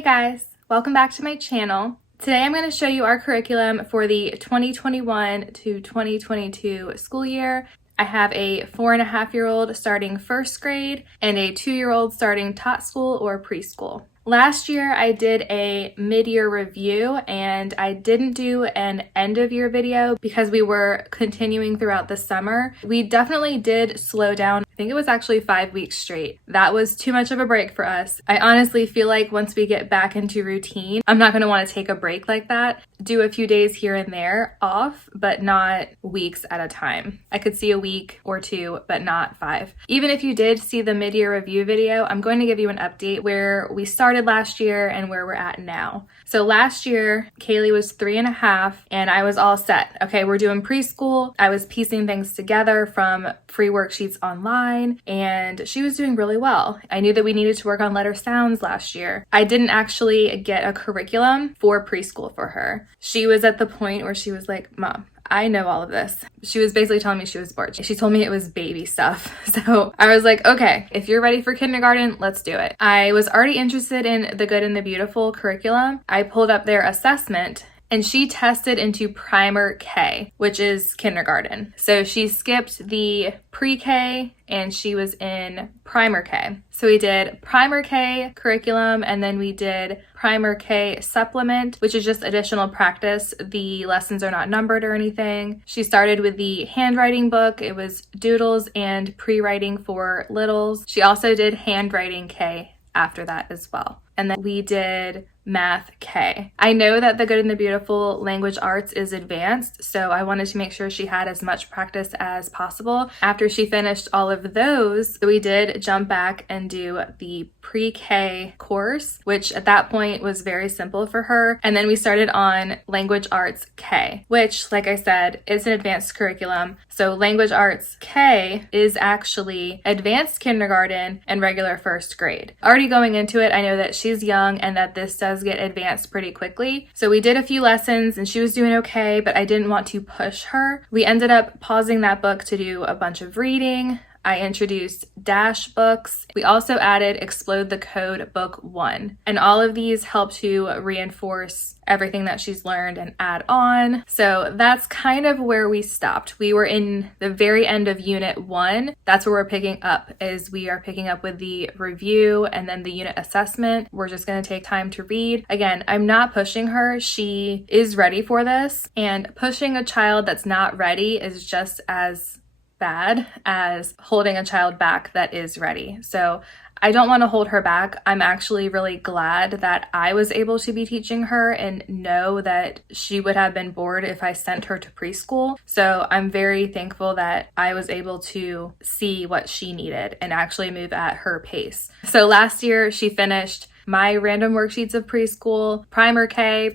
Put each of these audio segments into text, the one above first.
Hey guys, welcome back to my channel. Today I'm going to show you our curriculum for the 2021 to 2022 school year. I have a 4.5-year-old starting first grade and a 2-year-old starting tot school or preschool. Last year I did a mid-year review and I didn't do an end-of-year video because we were continuing throughout the summer. We definitely did slow down. I think it was actually 5 weeks straight. That was too much of a break for us. I honestly feel like once we get back into routine, I'm not going to want to take a break like that. Do a few days here and there off, but not weeks at a time. I could see a week or two, but not 5. Even if you did see the mid-year review video, I'm going to give you an update where we started last year and where we're at now. So last year, Kayleigh was 3.5 and I was all set. Okay, we're doing preschool. I was piecing things together from free worksheets online and she was doing really well. I knew that we needed to work on letter sounds last year. I didn't actually get a curriculum for preschool for her. She was at the point where she was like, Mom, I know all of this. She was basically telling me she was bored. She told me it was baby stuff. So I was like, okay, if you're ready for kindergarten, let's do it. I was already interested in the Good and the Beautiful curriculum. I pulled up their assessment and she tested into Primer K, which is kindergarten. So she skipped the pre-K and she was in Primer K. So we did Primer K curriculum and then we did Primer K supplement, which is just additional practice. The lessons are not numbered or anything. She started with the handwriting book. It was doodles and pre-writing for littles. She also did handwriting K after that as well. And then we did Math K. I know that the Good and the Beautiful language arts is advanced, so I wanted to make sure she had as much practice as possible. After she finished all of those, we did jump back and do the pre-K course, which at that point was very simple for her. And then we started on language arts K, which, like I said, is an advanced curriculum. So language arts K is actually advanced kindergarten and regular first grade. Already going into it, I know that she's young and that this does get advanced pretty quickly. So we did a few lessons and she was doing okay, but I didn't want to push her. We ended up pausing that book to do a bunch of reading. I introduced Dash books. We also added Explode the Code Book 1. And all of these help to reinforce everything that she's learned and add on. So that's kind of where we stopped. We were in the very end of Unit 1. That's where we're picking up, is we are picking up with the review and then the unit assessment. We're just going to take time to read. Again, I'm not pushing her. She is ready for this. And pushing a child that's not ready is just as bad as holding a child back that is ready. So I don't want to hold her back. I'm actually really glad that I was able to be teaching her and know that she would have been bored if I sent her to preschool. So I'm very thankful that I was able to see what she needed and actually move at her pace. So last year she finished my random worksheets of preschool, Primer K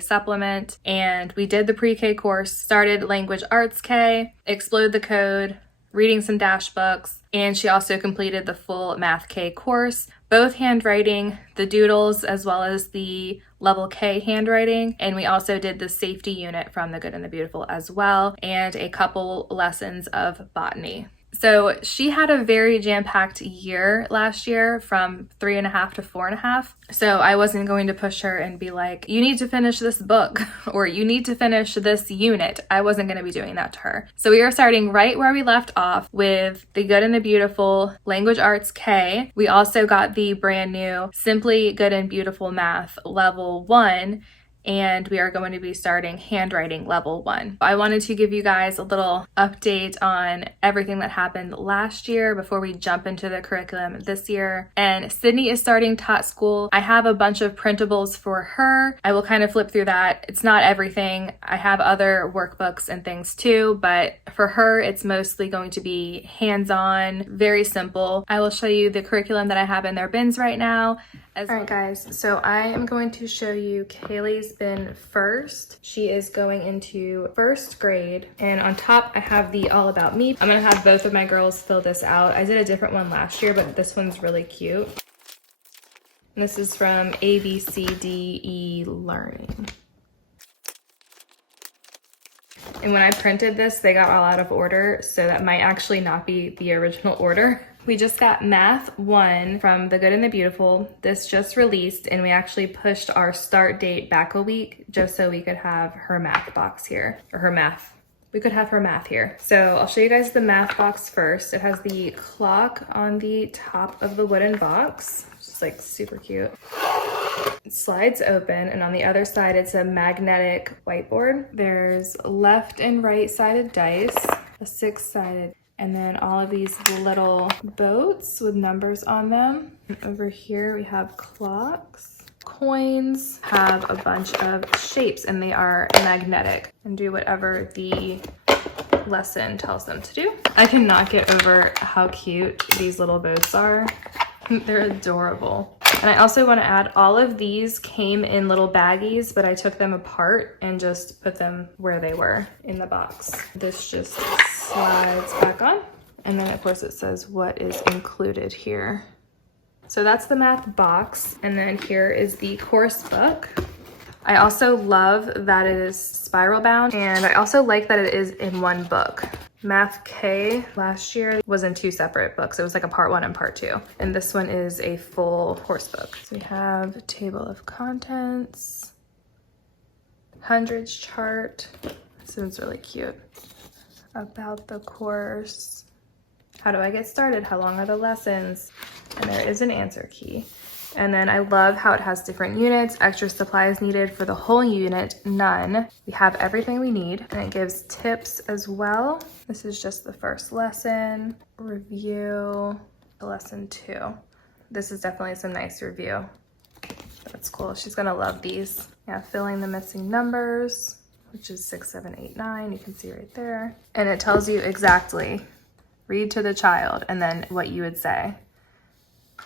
supplement, and we did the pre-K course, started language arts K, Explode the Code, reading some Dash books, and she also completed the full Math K course, both handwriting, the doodles, as well as the level K handwriting. And we also did the safety unit from the Good and the Beautiful as well, and a couple lessons of botany. So she had a very jam-packed year last year from 3.5 to 4.5. So I wasn't going to push her and be like, you need to finish this book or you need to finish this unit. I wasn't going to be doing that to her. So we are starting right where we left off with the Good and the Beautiful Language Arts K. We also got the brand new Simply Good and Beautiful Math Level 1. And we are going to be starting handwriting level 1. I wanted to give you guys a little update on everything that happened last year before we jump into the curriculum this year. And Sydney is starting tot school. I have a bunch of printables for her. I will kind of flip through that. It's not everything. I have other workbooks and things too, but for her, it's mostly going to be hands-on, very simple. I will show you the curriculum that I have in their bins right now. All right, guys, so I am going to show you Kayleigh's bin first. She is going into first grade, and on top I have the All About Me. I'm gonna have both of my girls fill this out. I did a different one last year, but this one's really cute. And this is from ABCDE Learning. And when I printed this, they got all out of order, so that might actually not be the original order. We just got Math 1 from The Good and the Beautiful. This just released, and we actually pushed our start date back a week just so we could have her math box here, or her math. We could have her math here. So I'll show you guys the math box first. It has the clock on the top of the wooden box, which is like super cute. It slides open, and on the other side, it's a magnetic whiteboard. There's left and right sided dice, a 6-sided, and then all of these little boats with numbers on them. And over here we have clocks. Coins have a bunch of shapes, and they are magnetic and do whatever the lesson tells them to do. I cannot get over how cute these little boats are. They're adorable. And I also want to add, all of these came in little baggies, but I took them apart and just put them where they were in the box. This just slides back on. And then of course it says what is included here. So that's the math box. And then here is the course book. I also love that it is spiral bound, and I also like that it is in one book. Math K last year was in 2 separate books. It was like a part 1 and part 2. And this one is a full course book. So we have a table of contents, hundreds chart. This one's really cute. About the course. How do I get started? How long are the lessons? And there is an answer key. And then I love how it has different units, extra supplies needed for the whole unit, none. We have everything we need, and it gives tips as well. This is just the first lesson, review, lesson 2. This is definitely some nice review. That's cool, she's gonna love these. Yeah, filling the missing numbers, which is 6, 7, 8, 9, you can see right there. And it tells you exactly, read to the child, and then what you would say.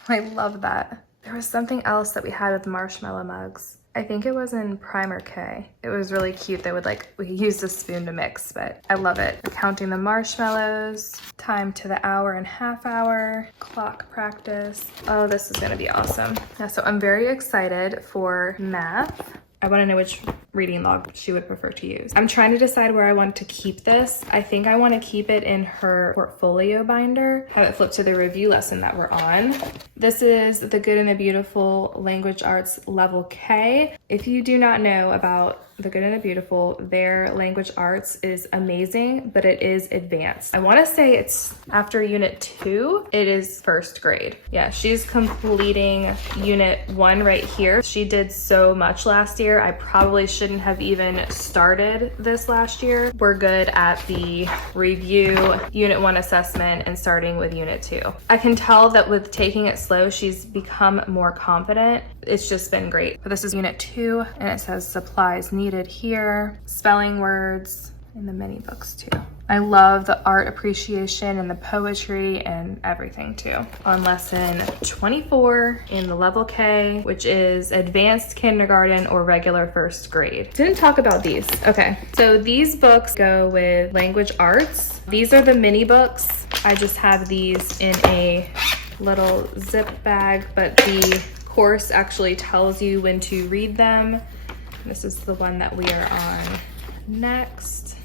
I love that. There was something else that we had with marshmallow mugs. I think it was in Primer K. It was really cute. They would we used a spoon to mix, but I love it. Counting the marshmallows, time to the hour and half hour, clock practice. Oh, this is gonna be awesome. Yeah, so I'm very excited for math. I wanna know which reading log she would prefer to use. I'm trying to decide where I want to keep this. I think I want to keep it in her portfolio binder, have it flip to the review lesson that we're on. This is The Good and the Beautiful Language Arts Level K. If you do not know about The Good and the Beautiful, their language arts is amazing, but it is advanced. I want to say it's after unit 2, it is 1st grade. Yeah, she's completing unit 1 right here. She did so much last year. I probably shouldn't have even started this last year. We're good at the review, unit 1 assessment, and starting with unit 2. I can tell that with taking it slow, she's become more confident. It's just been great. But this is unit 2, and it says supplies needed here, spelling words, and the mini books too. I love the art appreciation and the poetry and everything too. On lesson 24 in the level K, which is advanced kindergarten or regular 1st grade. Didn't talk about these. Okay, so these books go with language arts. These are the mini books. I just have these in a little zip bag, but the course actually tells you when to read them. This is the one that we are on next.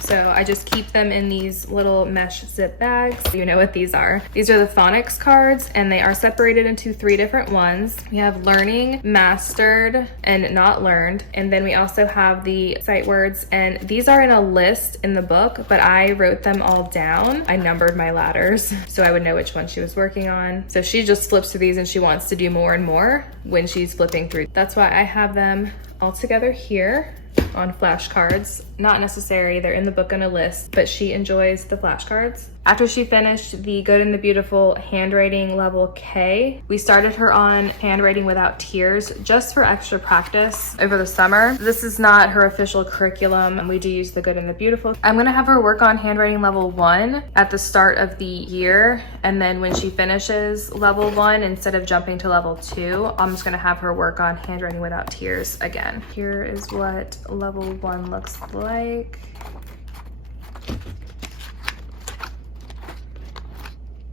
So I just keep them in these little mesh zip bags. You know what these are. These are the phonics cards, and they are separated into 3 different ones. We have learning, mastered, and not learned. And then we also have the sight words, and these are in a list in the book, but I wrote them all down. I numbered my ladders so I would know which one she was working on. So she just flips through these and she wants to do more and more when she's flipping through. That's why I have them all together here on flashcards. Not necessary, they're in the book on a list, but she enjoys the flashcards. After she finished the Good and the Beautiful handwriting level K, we started her on handwriting without tears just for extra practice over the summer. This is not her official curriculum, and we do use the Good and the Beautiful. I'm gonna have her work on handwriting level 1 at the start of the year, and then when she finishes level 1, instead of jumping to level 2, I'm just gonna have her work on handwriting without tears again. Here is what level 1 looks like.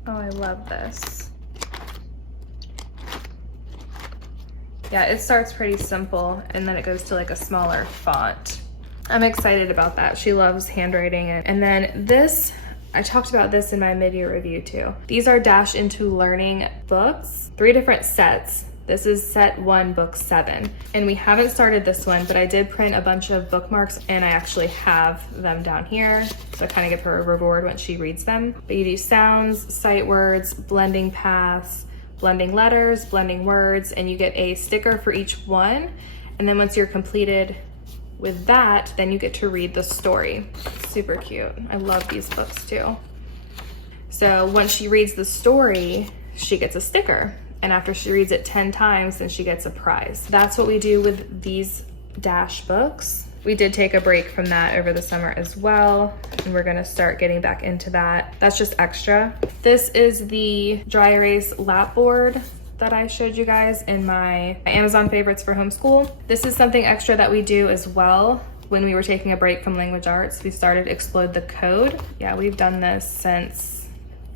Oh, I love this. Yeah, it starts pretty simple and then it goes to like a smaller font. I'm excited about that. She loves handwriting. And then this I talked about this in my mid-year review too. These are Dash Into Learning books, 3 different sets. This is set 1, book 7. And we haven't started this one, but I did print a bunch of bookmarks and I actually have them down here. So I kind of give her a reward when she reads them. But you do sounds, sight words, blending paths, blending letters, blending words, and you get a sticker for each one. And then once you're completed with that, then you get to read the story. Super cute. I love these books too. So once she reads the story, she gets a sticker. And after she reads it 10 times, then she gets a prize. That's what we do with these Dash books. We did take a break from that over the summer as well, and we're gonna start getting back into that. That's just extra. This is the dry erase lap board that I showed you guys in my Amazon favorites for homeschool. This is something extra that we do as well. When we were taking a break from language arts, we started Explode the Code. Yeah, we've done this since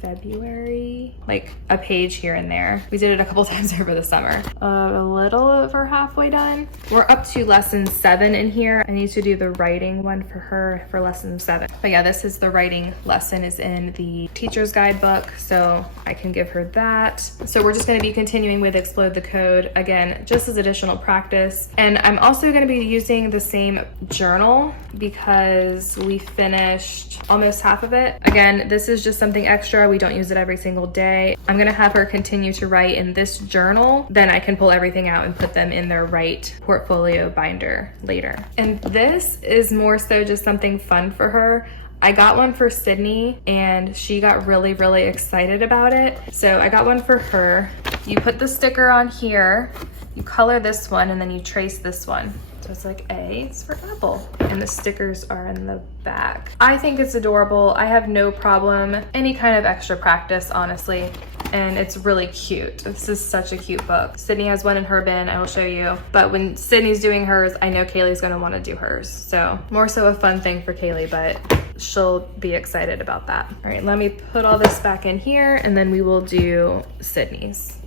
February, like a page here and there. We did it a couple times over the summer. A little over halfway done. We're up to lesson 7 in here. I need to do the writing one for her for lesson 7. But yeah, this is the writing lesson is in the teacher's guidebook, so I can give her that. So we're just gonna be continuing with Explode the Code, again, just as additional practice. And I'm also gonna be using the same journal because we finished almost half of it. Again, this is just something extra. We don't use it every single day. I'm gonna have her continue to write in this journal. Then I can pull everything out and put them in their right portfolio binder later. And this is more so just something fun for her. I got one for Sydney and she got really, really excited about it. So I got one for her. You put the sticker on here, you color this one, and then you trace this one. So it's like A, it's for apple. And the stickers are in the back. I think it's adorable. I have no problem. Any kind of extra practice, honestly. And it's really cute. This is such a cute book. Sydney has one in her bin, I will show you. But when Sydney's doing hers, I know Kayleigh's gonna wanna do hers. So more so a fun thing for Kayleigh, but she'll be excited about that. All right, let me put all this back in here and then we will do Sydney's.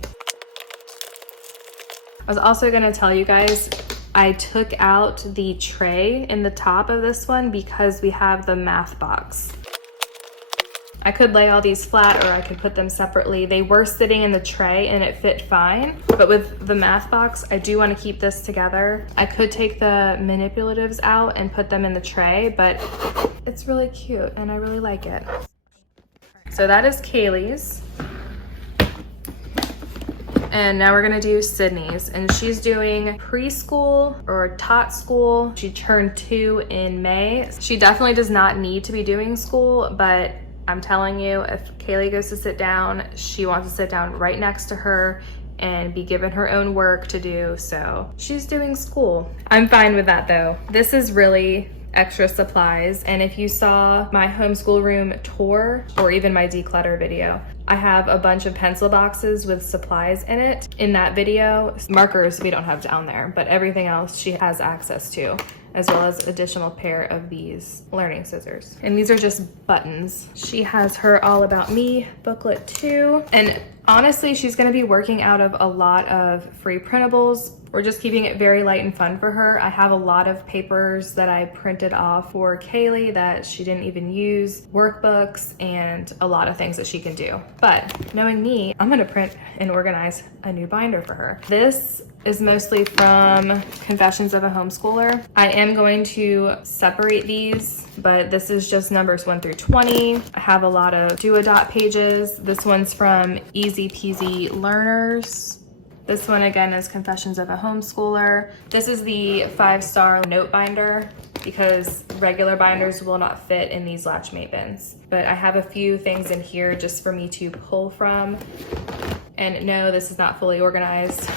I was also gonna tell you guys, I took out the tray in the top of this one because we have the math box. I could lay all these flat or I could put them separately. They were sitting in the tray and it fit fine, but with the math box, I do want to keep this together. I could take the manipulatives out and put them in the tray, but it's really cute and I really like it. So that is Kayleigh's. And now we're gonna do Sydney's, and she's doing preschool or tot school. She turned 2 in May. She definitely does not need to be doing school, but I'm telling you, if Kayleigh goes to sit down, she wants to sit down right next to her and be given her own work to do, so she's doing school. I'm fine with that though. This is really extra supplies, and if you saw my homeschool room tour or even my declutter video, I have a bunch of pencil boxes with supplies in it. In that video, markers we don't have down there, but everything else she has access to, as well as additional pair of these learning scissors. And these are just buttons. She has her All About Me booklet too. And honestly, she's gonna be working out of a lot of free printables. We're just keeping it very light and fun for her. I have a lot of papers that I printed off for Kayleigh that she didn't even use, workbooks, and a lot of things that she can do. But knowing me, I'm gonna print and organize a new binder for her. This is mostly from Confessions of a Homeschooler. I am going to separate these, but this is just numbers 1 through 20. I have a lot of do-a-dot pages. This one's from Easy Peasy Learners. This one again is Confessions of a Homeschooler. This is the 5-star note binder because regular binders will not fit in these Latchmate bins. But I have a few things in here just for me to pull from. And no, this is not fully organized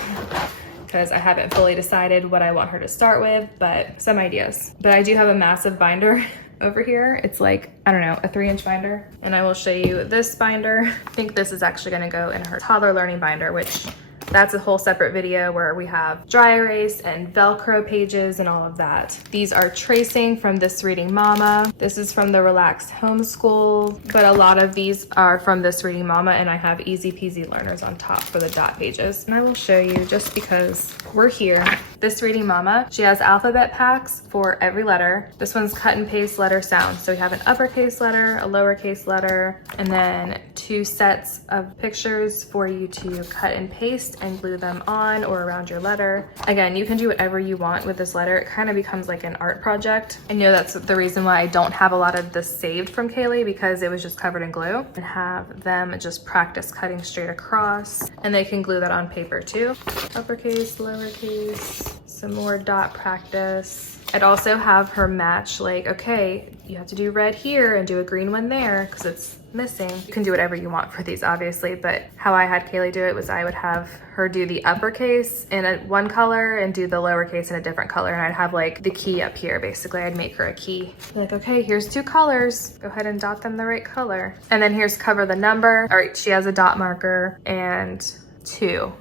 because I haven't fully decided what I want her to start with, but some ideas. But I do have a massive binder over here. It's like, I don't know, a 3-inch binder. And I will show you this binder. I think this is actually gonna go in her toddler learning binder, which that's a whole separate video where we have dry erase and Velcro pages and all of that. These are tracing from This Reading Mama. This is from the Relaxed Homeschool, but a lot of these are from This Reading Mama, and I have Easy Peasy Learners on top for the dot pages. And I will show you just because we're here. This Reading Mama, she has alphabet packs for every letter. This one's cut and paste letter sounds. So we have an uppercase letter, a lowercase letter, and then 2 sets of pictures for you to cut and paste and glue them on or around your letter. Again, you can do whatever you want with this letter. It kind of becomes like an art project. I know that's the reason why I don't have a lot of this saved from Kayleigh, because it was just covered in glue, and have them just practice cutting straight across, and they can glue that on paper too. Uppercase, lowercase, some more dot practice. I'd also have her match, like, okay, you have to do red here and do a green one there because it's missing. You can do whatever you want for these, obviously, but how I had Kayleigh do it was I would have her do the uppercase in one color and do the lowercase in a different color, and I'd have like the key up here. Basically, I'd make her a key. Like, okay, here's 2 colors. Go ahead and dot them the right color. And then here's cover the number. All right, she has a dot marker and 2.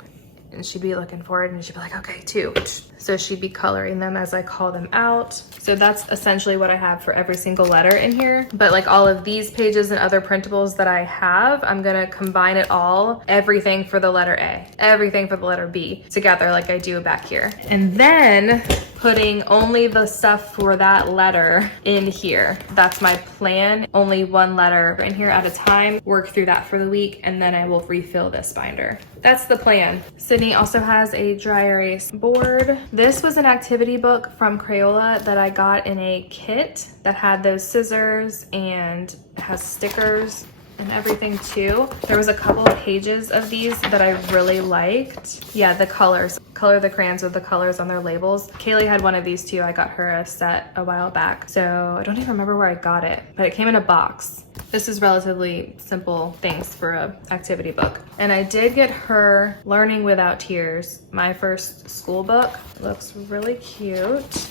And she'd be looking for it and she'd be like, okay, 2. So she'd be coloring them as I call them out. So that's essentially what I have for every single letter in here. But like all of these pages and other printables that I have, I'm gonna combine it all, everything for the letter A, everything for the letter B together like I do back here. And then putting only the stuff for that letter in here. That's my plan. Only one letter in here at a time. Work through that for the week, and then I will refill this binder. That's the plan. Sydney also has a dry erase board. This was an activity book from Crayola that I got in a kit that had those scissors and has stickers and everything too. There was a couple of pages of these that I really liked. Yeah, the colors. Color the crayons with the colors on their labels. Kayleigh had one of these too. I got her a set a while back. So I don't even remember where I got it, but it came in a box. This is relatively simple things for a activity book. And I did get her Learning Without Tears, my first school book. It looks really cute.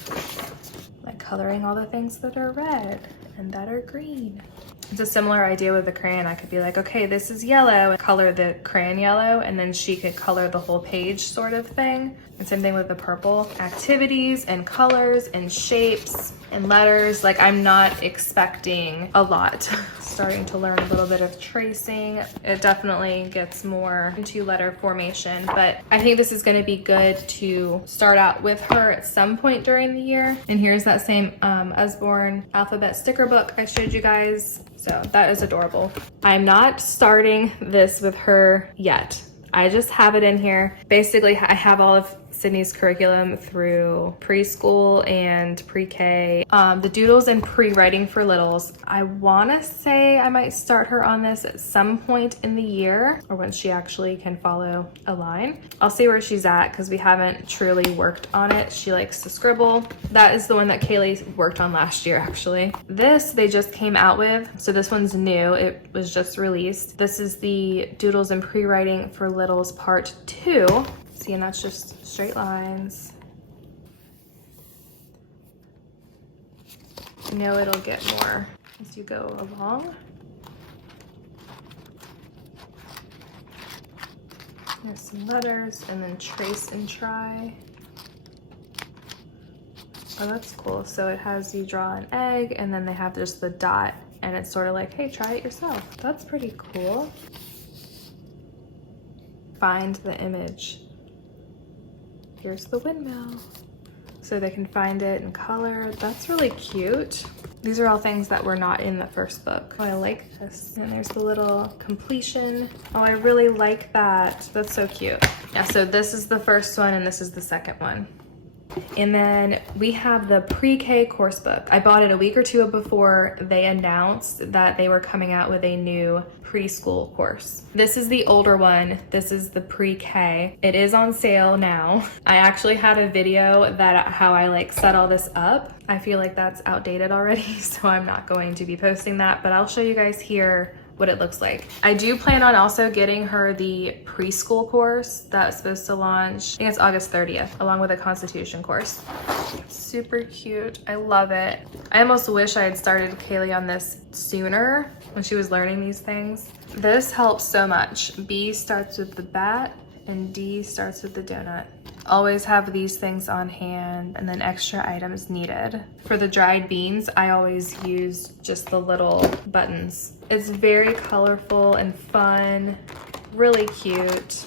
Like coloring all the things that are red and that are green. It's a similar idea with the crayon. I could be like, okay, this is yellow, and color the crayon yellow, and then she could color the whole page sort of thing. And same thing with the purple. Activities and colors and shapes and letters. Like, I'm not expecting a lot. Starting to learn a little bit of tracing. It definitely gets more into letter formation, but I think this is going to be good to start out with her at some point during the year. And here's that same Usborne alphabet sticker book I showed you guys. So that is adorable. I'm not starting this with her yet. I just have it in here. Basically, I have all of Sydney's curriculum through preschool and pre-K. The doodles and pre-writing for littles. I wanna say I might start her on this at some point in the year, or when she actually can follow a line. I'll see where she's at because we haven't truly worked on it. She likes to scribble. That is the one that Kayleigh worked on last year, actually. This they just came out with, so this one's new. It was just released. This is the doodles and pre-writing for littles part 2. See, and that's just straight lines. You know it'll get more as you go along. There's some letters, and then trace and try. Oh, that's cool. So it has you draw an egg, and then they have just the dot, and it's sort of like, hey, try it yourself. That's pretty cool. Find the image. Here's the windmill. So they can find it in color. That's really cute. These are all things that were not in the first book. Oh, I like this. And there's the little completion. Oh, I really like that. That's so cute. Yeah, so this is the first one and this is the second one. And then we have the pre-K course book. I bought it a week or two before they announced that they were coming out with a new preschool course. This is the older one. This is the pre-K. It is on sale now. I actually had a video that how I like set all this up. I feel like that's outdated already, so I'm not going to be posting that, but I'll show you guys here what it looks like. I do plan on also getting her the preschool course that's supposed to launch, I think it's August 30th, along with a constitution course. Super cute, I love it. I almost wish I had started Kayleigh on this sooner when she was learning these things. This helps so much. B starts with the bat and D starts with the donut. Always have these things on hand, and then extra items needed. For the dried beans, I always use just the little buttons. It's very colorful and fun, really cute.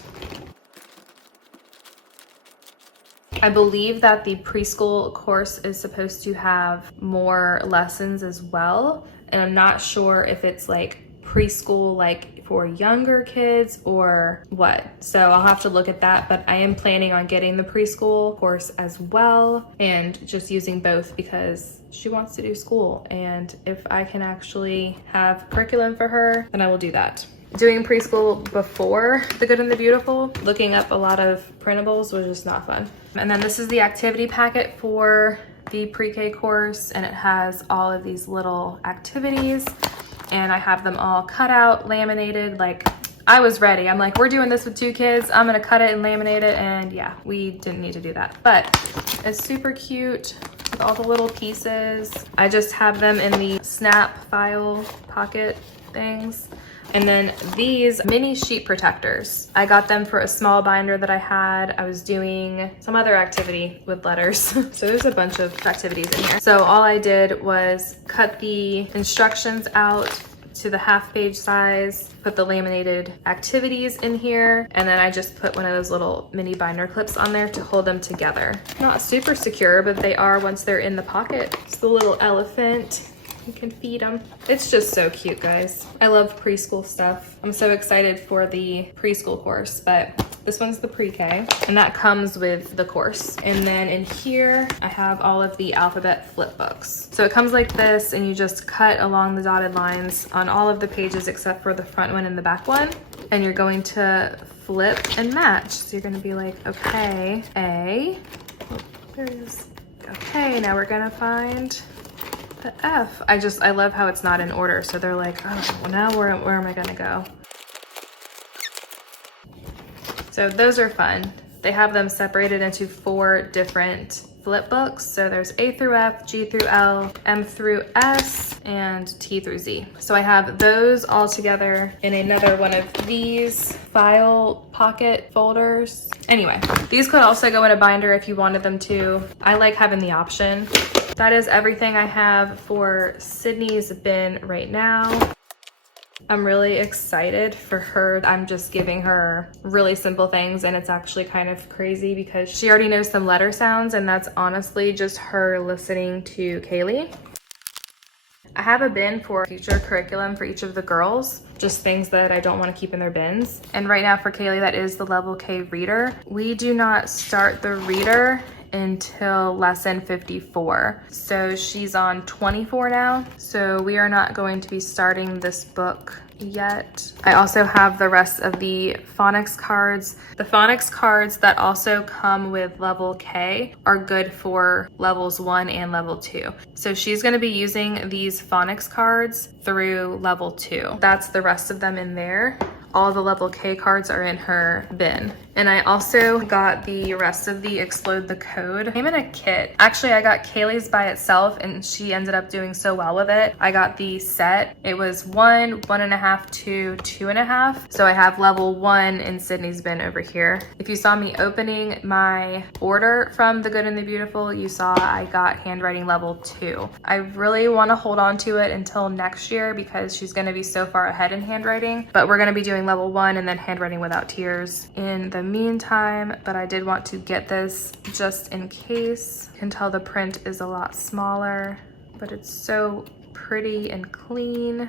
I believe that the preschool course is supposed to have more lessons as well. And I'm not sure if it's like preschool like for younger kids or what. So I'll have to look at that, but I am planning on getting the preschool course as well and just using both because she wants to do school. And if I can actually have curriculum for her, then I will do that. Doing preschool before The Good and the Beautiful, looking up a lot of printables was just not fun. And then this is the activity packet for the pre-K course, and it has all of these little activities, and I have them all cut out, laminated. Like, I was ready. I'm like, we're doing this with 2 kids. I'm gonna cut it and laminate it, and yeah, we didn't need to do that. But it's super cute with all the little pieces. I just have them in the snap file pocket things. And then these mini sheet protectors, I got them for a small binder that I had. I was doing some other activity with letters. So there's a bunch of activities in here. So all I did was cut the instructions out to the half-page size, put the laminated activities in here, and then I just put one of those little mini binder clips on there to hold them together. Not super secure, but they are once they're in the pocket. It's the little elephant. You can feed them. It's just so cute, guys. I love preschool stuff. I'm so excited for the preschool course, but this one's the pre-K, and that comes with the course. And then in here, I have all of the alphabet flip books. So it comes like this, and you just cut along the dotted lines on all of the pages except for the front one and the back one. And you're going to flip and match. So you're gonna be like, okay, A, oh, there it is. Okay, now we're gonna find the F. I love how it's not in order. So they're like, oh, well now where am I gonna go? So those are fun. They have them separated into 4 different flip books. So there's A through F, G through L, M through S, and T through Z. So I have those all together in another one of these file pocket folders. Anyway, these could also go in a binder if you wanted them to. I like having the option. That is everything I have for Sydney's bin right now. I'm really excited for her. I'm just giving her really simple things, and it's actually kind of crazy because she already knows some letter sounds, and that's honestly just her listening to Kayleigh. I have a bin for future curriculum for each of the girls, just things that I don't want to keep in their bins. And right now for Kayleigh, that is the level K reader. We do not start the reader until lesson 54. So she's on 24 now. So we are not going to be starting this book yet. I also have the rest of the phonics cards. The phonics cards that also come with level K are good for levels 1 and level 2. So she's going to be using these phonics cards through level 2. That's the rest of them in there. All the level K cards are in her bin. And I also got the rest of the Explode the Code. It came in a kit. Actually, I got Kayleigh's by itself, and she ended up doing so well with it. I got the set. It was 1, 1.5, 2, 2.5. So I have level 1 in Sydney's bin over here. If you saw me opening my order from The Good and the Beautiful, you saw I got handwriting level 2. I really want to hold on to it until next year because she's going to be so far ahead in handwriting. But we're going to be doing level 1 and then handwriting without tears in the meantime, but I did want to get this just in case. You can tell the print is a lot smaller, but it's so pretty and clean.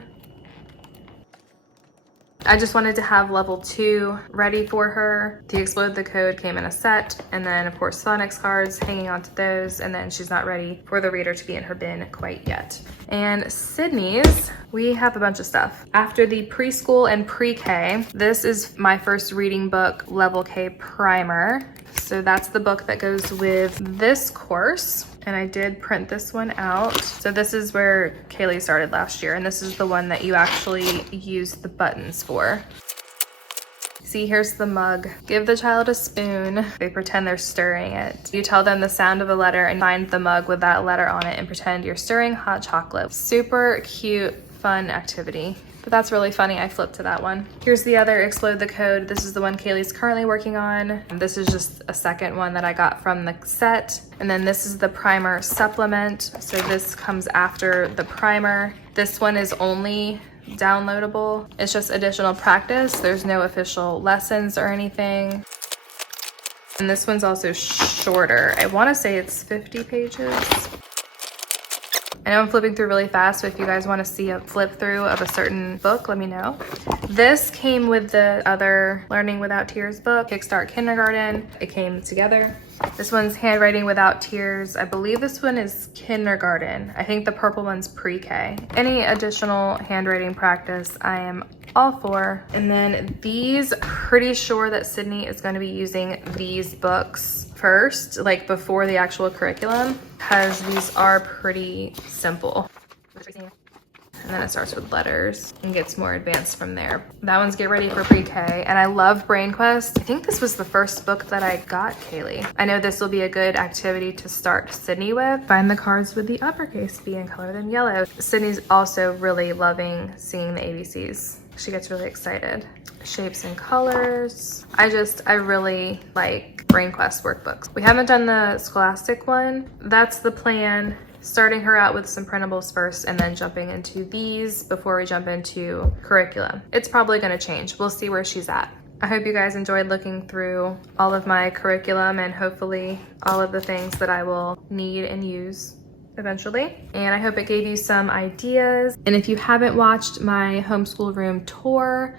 I just wanted to have level 2 ready for her. The Explode the Code came in a set, and then of course phonics cards, hanging on to those, and then she's not ready for the reader to be in her bin quite yet. And Sydney's, we have a bunch of stuff. After the preschool and pre-K, this is my first reading book, level K primer. So that's the book that goes with this course. And I did print this one out. So this is where Kayleigh started last year, and this is the one that you actually use the buttons for. See, here's the mug. Give the child a spoon. They pretend they're stirring it. You tell them the sound of a letter and find the mug with that letter on it and pretend you're stirring hot chocolate. Super cute, fun activity. But that's really funny, I flipped to that one. Here's the other Explode the Code. This is the one Kayleigh's currently working on. And this is just a second one that I got from the set. And then this is the primer supplement. So this comes after the primer. This one is only downloadable. It's just additional practice. There's no official lessons or anything. And this one's also shorter. I want to say it's 50 pages. I know I'm flipping through really fast, so if you guys want to see a flip through of a certain book, let me know. This came with the other Learning Without Tears book, Kickstart Kindergarten. It came together. This one's Handwriting Without Tears. I believe this one is kindergarten. I think the purple one's pre-K. Any additional handwriting practice, I am all for. And then these, pretty sure that Sydney is going to be using these books first, like before the actual curriculum, because these are pretty simple. And then it starts with letters and gets more advanced from there. That one's Get Ready for Pre-K, and I love Brain Quest. I think this was the first book that I got Kayleigh. I know this will be a good activity to start Sydney with. Find the cards with the uppercase B and color them yellow. Sydney's also really loving singing the ABCs. She gets really excited. Shapes and colors. I really like Brain Quest workbooks. We haven't done the Scholastic one. That's the plan. Starting her out with some printables first and then jumping into these before we jump into curriculum. It's probably gonna change. We'll see where she's at. I hope you guys enjoyed looking through all of my curriculum and hopefully all of the things that I will need and use eventually. And I hope it gave you some ideas. And if you haven't watched my homeschool room tour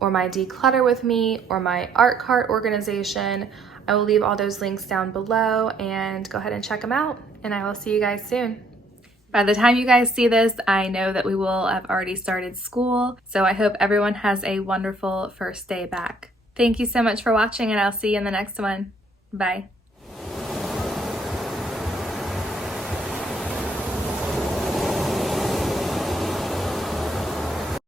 or my declutter with me or my art cart organization, I will leave all those links down below and go ahead and check them out. And I will see you guys soon. By the time you guys see this, I know that we will have already started school. So I hope everyone has a wonderful first day back. Thank you so much for watching, and I'll see you in the next one. Bye.